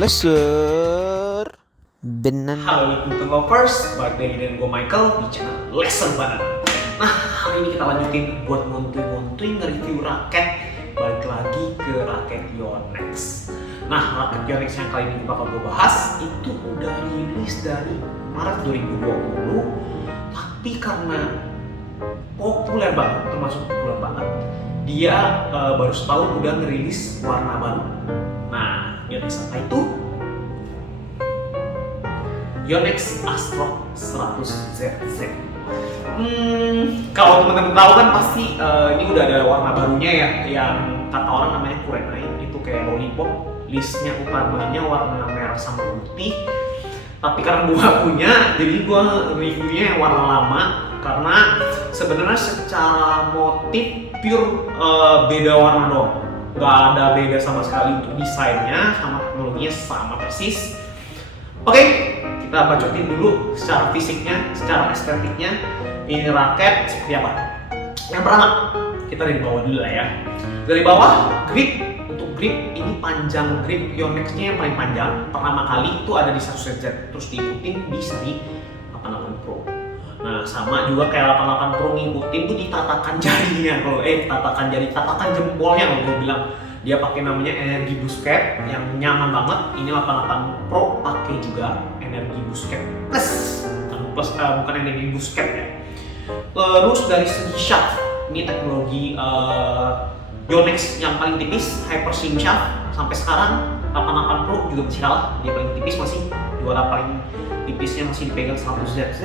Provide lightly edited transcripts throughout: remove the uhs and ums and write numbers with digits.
Lesser Benan. Halo Newton Lovers, balik lagi dengan gue Michael di channel Lesser Banana. Nah, hari ini kita lanjutin buat ngontuy nge-review raket. Balik lagi ke raket Yonex. Nah, raket Yonex yang kali ini bakal gue bahas itu udah rilis dari Maret 2020. Tapi karena populer banget, termasuk populer banget, dia baru setahun udah ngerilis warna baru. Nah, Yonex apa itu? Yonex Astrox 100ZZ. Kalau teman-teman tahu kan pasti ini udah ada warna barunya ya, yang kata orang namanya Kurenai. Itu kayak lollipop, listnya utamanya warna merah sama putih. Tapi karena gua punya, jadi gua reviewnya yang warna lama. Karena sebenarnya secara motif pure beda warna doang. Nggak ada beda sama sekali untuk desainnya, sama teknologinya sama persis. Oke, kita bacotin dulu secara fisiknya, secara estetiknya ini raket seperti apa. Yang pertama, kita dari bawah dulu lah ya. Dari bawah, grip. Untuk grip, ini panjang grip Yonex-nya yang paling panjang. Pertama kali itu ada di 100ZZ, terus diikutin di seri 88 Pro. Nah, sama juga kayak 88 Pro ngikutin tuh di tatakan jarinya. Kalau tatakan jari, tatakan jempolnya kalau gue bilang. Dia pakai namanya Energy Boost Cap yang nyaman banget. Ini 88 Pro pakai juga Energy Boost Cap plus, bukan Energy Boost Cap ya. Terus dari segi shaft, ini teknologi Yonex yang paling tipis, Hyper Slim Shaft. Sampai sekarang 88 Pro juga masih kalah, dia paling tipis, masih juara paling tipisnya masih dipegang 100ZZ.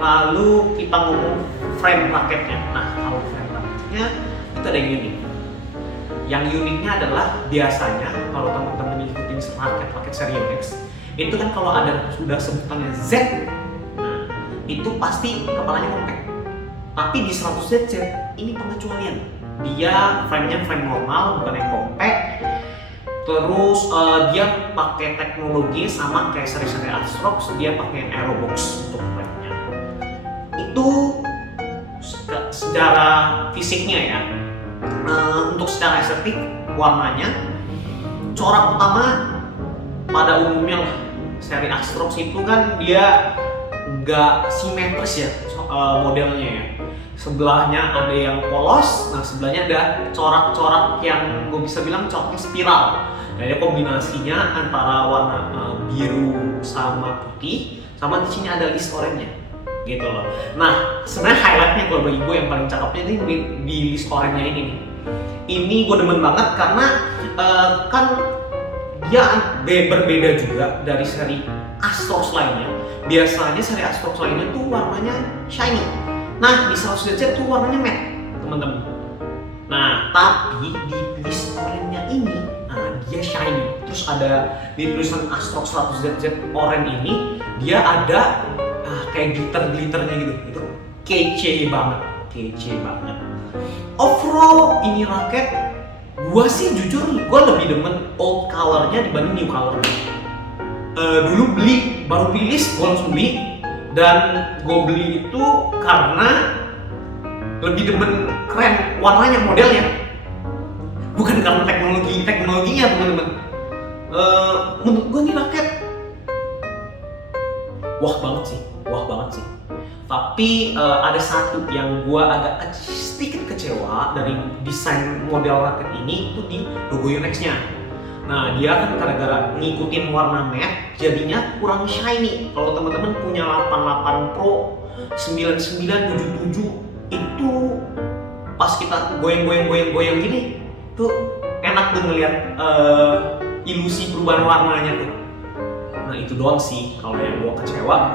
Lalu kita ngomong frame raketnya. Nah, kalau frame raketnya itu ada yang unik. Yang uniknya adalah biasanya kalau teman-teman ikutin raket seri Yonex, itu kan kalau ada sudah sebutannya Z, nah itu pasti kepalanya compact. Tapi di 100ZZ ini pengecualian. Dia frame-nya frame normal, bukan yang compact. Terus dia pakai teknologi sama kayak seri-seri Astrox, dia pakai yang Aerobox untuk frame-nya. Itu secara fisiknya ya. Untuk secara estetik, warnanya, corak utama pada umumnya lah, seri Astrox itu kan dia nggak simetris ya modelnya ya. Sebelahnya ada yang polos, nah sebelahnya ada corak-corak yang gue bisa bilang coraknya spiral. Nah, ada kombinasinya antara warna biru sama putih, sama di sini ada list oranye gitu loh. Nah, sebenarnya highlightnya kalau bagi gue yang paling cakepnya ini di list oranye ini nih. Ini gue demen banget karena kan dia berbeda juga dari seri Astrox lainnya. Biasanya seri Astrox lainnya tuh warnanya shiny. Nah, di 100ZZ tuh warnanya matte, teman-teman. Nah, tapi di list oranye ini, nah dia shiny. Terus ada di tulisan Astrox 100ZZ oranye ini, dia ada kayak glitter-glitternya gitu. Itu kece banget. Overall ini raket, gua sih jujur gua lebih demen old colornya dibanding new colornya. Dulu beli, baru rilis gua langsung beli, dan gua beli itu karena lebih demen keren warnanya, modelnya, bukan karena teknologinya teman-teman. Menurut gua nih raket wah banget sih. Tapi ada satu yang gua agak sedikit kecewa dari desain model raket ini, itu di logo Yonex-nya. Nah, dia kan gara-gara ngikutin warna matte jadinya kurang shiny. Kalau teman-teman punya 88 Pro, 99, 77 itu pas kita goyang gini tuh enak tuh ngeliat ilusi perubahan warnanya tuh. Nah, itu doang sih kalau yang gue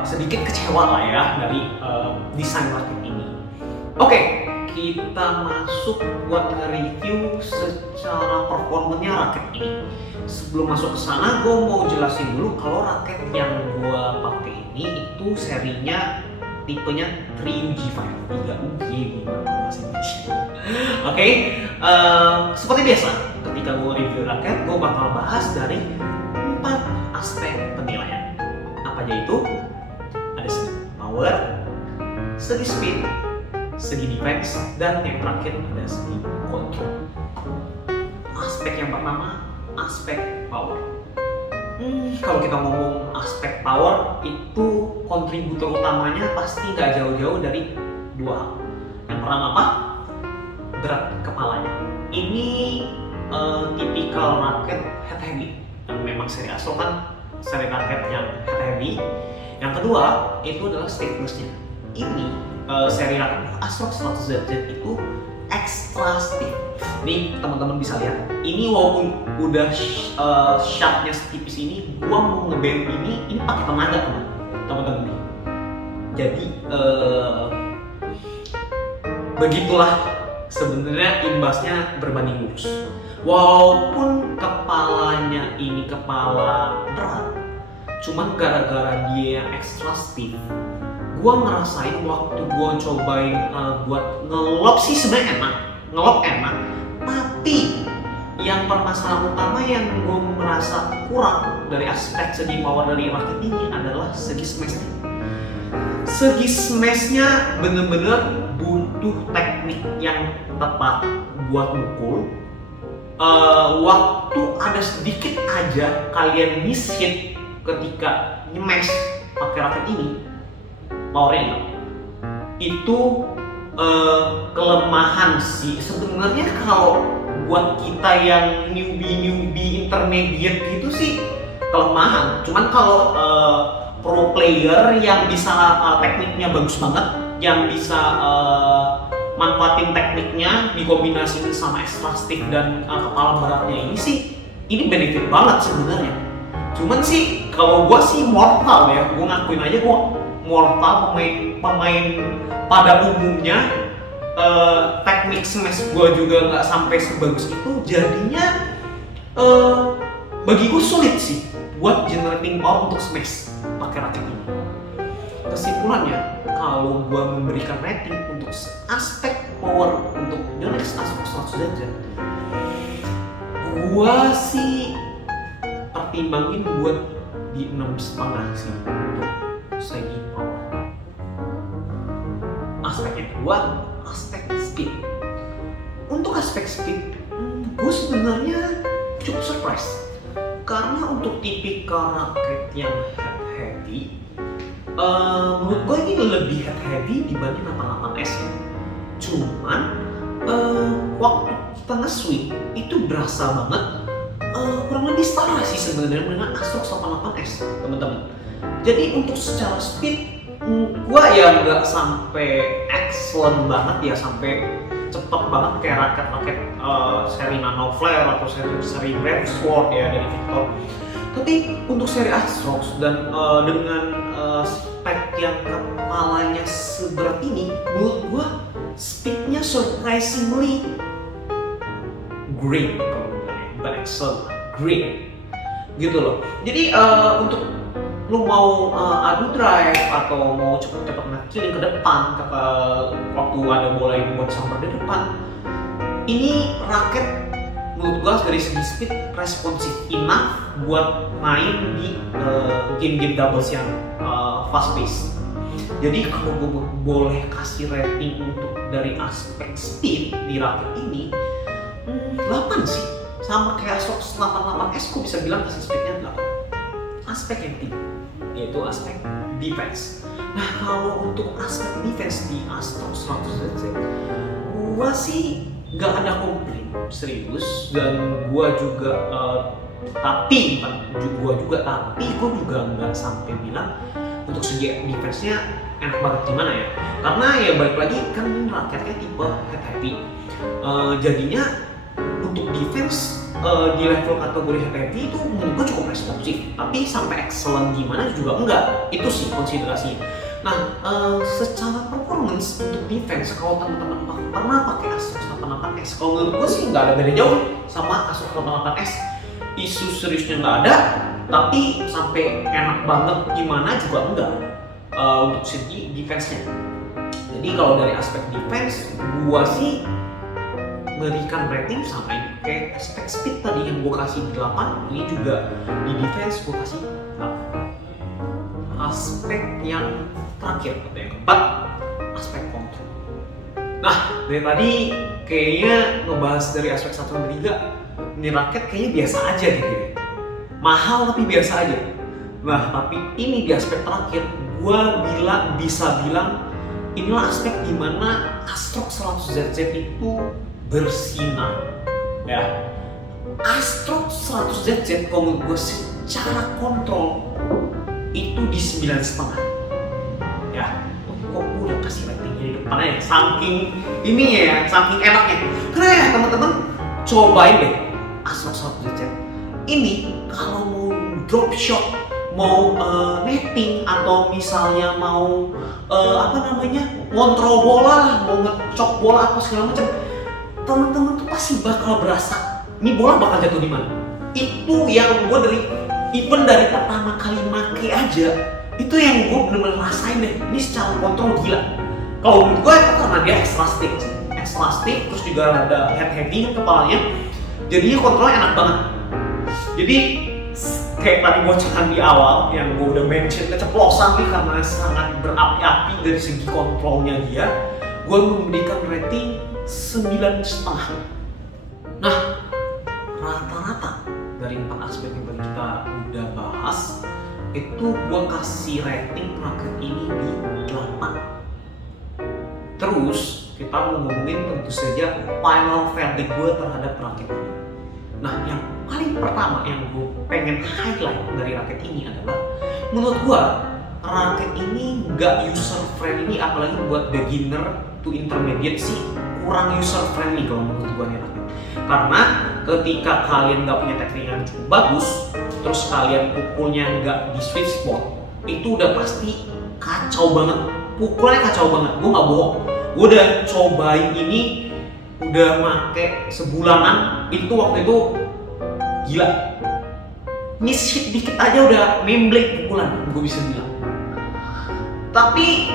sedikit kecewa lah ya dari desain raket ini. Oke, kita masuk buat nge-review secara performanya raket ini. Sebelum masuk ke sana, gue mau jelasin dulu kalau raket yang gue pakai ini itu serinya tipenya 3UG5, 3UG bahasa Indonesia. Oke, seperti biasa ketika gue review raket, gue bakal bahas dari 4 aspek penilaian. Apa aja itu? Ada segi power, segi speed, segi defense, dan yang terakhir ada segi control. Aspek yang pertama, aspek power. Kalau kita ngomong aspek power, itu kontributor utamanya pasti nggak jauh-jauh dari dua hal. Yang pertama apa? Berat kepalanya. Ini tipikal raket head heavy. Dan memang seri Astro kan seri raket yang head heavy. Yang kedua itu adalah stiffness-nya. Ini seri raket Astro 100ZZ itu extra stiff. Nih teman-teman bisa lihat. Ini walaupun udah shaftnya setipis ini, gua mau ngeband ini pakai tenaga teman-teman. Jadi begitulah sebenarnya imbasnya berbanding lurus. Walaupun kepalanya ini kepala berat, cuman gara-gara dia yang extra stiff, gua ngerasain waktu gua cobain buat ngelop sih sebenarnya ngelop enak, tapi yang permasalahan utama yang gua merasa kurang dari aspek segi power dari raket ini adalah segi smashnya. Segi smashnya bener-bener butuh teknik yang tepat buat mukul. Waktu ada sedikit aja kalian miss hit ketika nyemes pakai raket ini, powernya hilang. Itu kelemahan sih sebenarnya. Kalau buat kita yang newbie intermediate gitu sih kelemahan. Cuman kalau pro player yang bisa tekniknya bagus banget, yang bisa manfaatin tekniknya dikombinasikan sama extra stick dan kepala beratnya ini sih, ini benefit banget sebenarnya. Cuman sih kalau gua sih mortal ya, gua ngakuin aja gua mortal, pemain pada umumnya. Teknik smash gua juga nggak sampai sebagus itu, jadinya bagi gua sulit sih buat generating power untuk smash pakai raket ini. Kesimpulannya, kalau gua memberikan rating untuk aspek power untuk Yonex Astro 100ZZ, gua sih pertimbangin buat di 6,5 sih untuk segi power. Aspek yang kedua, aspek speed. Untuk aspek speed, gue sebenarnya cukup surprise karena untuk tipikal raket yang head heavy, menurut gue ini lebih head heavy dibanding 88S ya. Cuman waktu kita nge-swing itu berasa banget kurang lebih setara sih sebenarnya dengan Astro 88S teman-teman. Jadi untuk secara speed gua ya nggak sampai excellent banget ya, sampai cepet banget kayak raket-raket seri Nano Flare atau seri Brave Sword ya dari Victor. Tapi untuk seri Astrox dan dengan spek yang kepalanya seberat ini, menurut gua speednya surprisingly great, bukan excellent, great gitu loh. Jadi untuk lu mau adu drive atau mau cepet-cepet ngekilling ke depan waktu ada bola yang buat sambar di depan, ini raket menurut gua dari segi speed responsif enough buat main di game-game doubles yang fast pace. Jadi kalau gua boleh kasih rating untuk dari aspek speed di raket ini 8 sih, sama kayak Astro 88S gua bisa bilang kasih speednya 8. Aspek yang ketiga yaitu aspek defense. Nah kalau untuk aspek defense di Astro 100ZZ, gua sih nggak ada komplain serius, dan gua juga tapi gua juga nggak sampai bilang untuk segi defense-nya enak banget gimana ya, karena ya balik lagi kan raketnya tipe head heavy, jadinya untuk defense di level kategori head heavy itu menurut gue cukup responsif, tapi sampai excellent gimana juga enggak, itu sih konsiderasinya. Nah secara performance untuk defense, kalau teman-teman pernah pakai Astro 88S, kalau menurut gue sih nggak ada beda jauh sama Astro 88S. Isu seriusnya nggak ada, tapi sampai enak banget gimana juga enggak untuk segi defense-nya. Jadi kalau dari aspek defense, gue sih berikan rating sama kayak aspek speed tadi yang gue kasih 8, ini juga di defense gue kasih 8. Aspek yang terakhir atau yang keempat, aspek kontrol. Nah dari tadi kayaknya ngebahas dari aspek 1 dan 3, ini raket kayaknya biasa aja gitu ya. mahal tapi biasa aja. Nah, tapi ini di aspek terakhir, gue bisa bilang inilah aspek dimana Astrox 100ZZ itu bersinar. Ya, Astrox 100ZZ kalau menurut gue secara kontrol itu di 9,5. Ya, kok udah kasih ratingnya di depannya ya, saking ininya ya, saking enaknya. Karena ya teman-teman cobain deh Astrox 100ZZ. Ini kalau mau drop shot, mau netting atau misalnya mau ngontrol bola lah, mau ngecok bola apa segala macam, teman-teman tuh pasti bakal berasa ini bola bakal jatuh di mana. Itu yang gue dari pertama kali make aja, itu yang gue bener-bener rasain deh, ini secara kontrol gila. Kalau menurut gue itu karena dia extra stick, terus juga ada head-heading kepalanya, jadinya kontrolnya enak banget. Jadi kayak tadi bocoran di awal yang gue udah mention, keceplosan nih karena sangat berapi-api dari segi kontrolnya dia, gue memberikan rating 9,5. Nah, rata-rata dari 4 aspek yang tadi kita udah bahas, itu gue kasih rating rakit ini di 8. Terus kita mau ngomongin tentu saja final verdict gue terhadap rakit ini. Nah, yang paling pertama yang gue pengen highlight dari rakit ini adalah, menurut gue rakit ini nggak user friendly, apalagi buat beginner to intermediate sih kurang user friendly kalau menurut gue nih rakit. Karena ketika kalian nggak punya teknik yang cukup bagus, terus kalian pukulnya nggak di sweet spot, itu udah pasti kacau banget. Pukulnya kacau banget, gue nggak bohong. Gue udah cobain ini, udah make sebulanan, itu waktu itu gila. Miss hit dikit aja udah memblade pukulan, gue bisa bilang. Tapi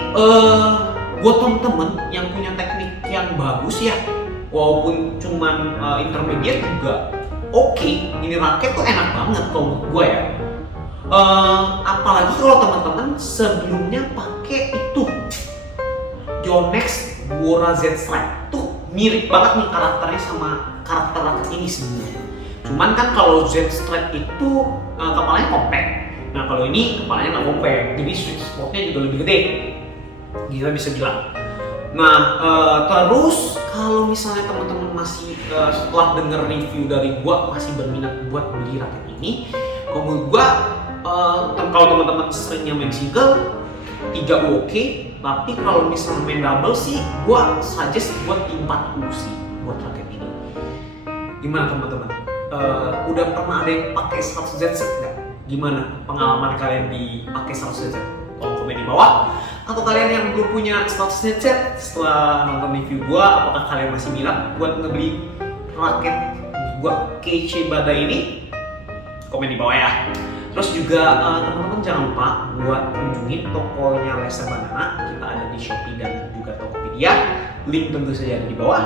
buat temen-temen yang punya teknik yang bagus ya, walaupun cuman intermediate juga oke, ini raket tuh enak banget kalau menurut gue ya. Apalagi kalau teman-teman sebelumnya pakai itu Yonex Bora Z Strike, tuh mirip banget nih karakternya sama karakter raket ini sebenarnya. Cuman kan kalau Z Strike itu kepalanya compact. Nah kalau ini kepalanya nggak compact, jadi sweet spotnya juga lebih gede. Kita bisa bilang. Nah terus kalau misalnya teman-teman masih setelah denger review dari gua masih berminat buat beli raket ini, kalau menurut gua kalau teman-teman seringnya main single 3 oke, tapi kalau misalnya main double sih gua suggest buat 40 sih buat raket ini. Gimana teman-teman? Udah pernah ada yang pakai 100ZZ nggak? Gimana pengalaman kalian di pakai 100ZZ? Tolong komen di bawah. Atau kalian yang belum punya 100ZZ setelah nonton review gua, apakah kalian masih minat buat ngebeli raket gua kece badai ini? Komen di bawah ya. Terus juga teman-teman jangan lupa buat kunjungin tokonya Lesa Banana. Kita ada di Shopee dan juga Tokopedia. Link tentu saja ada di bawah.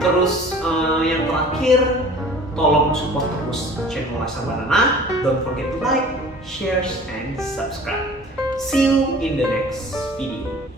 Terus yang terakhir, tolong support terus channel Lesa Banana. Don't forget to like, share, and subscribe. See you in the next video.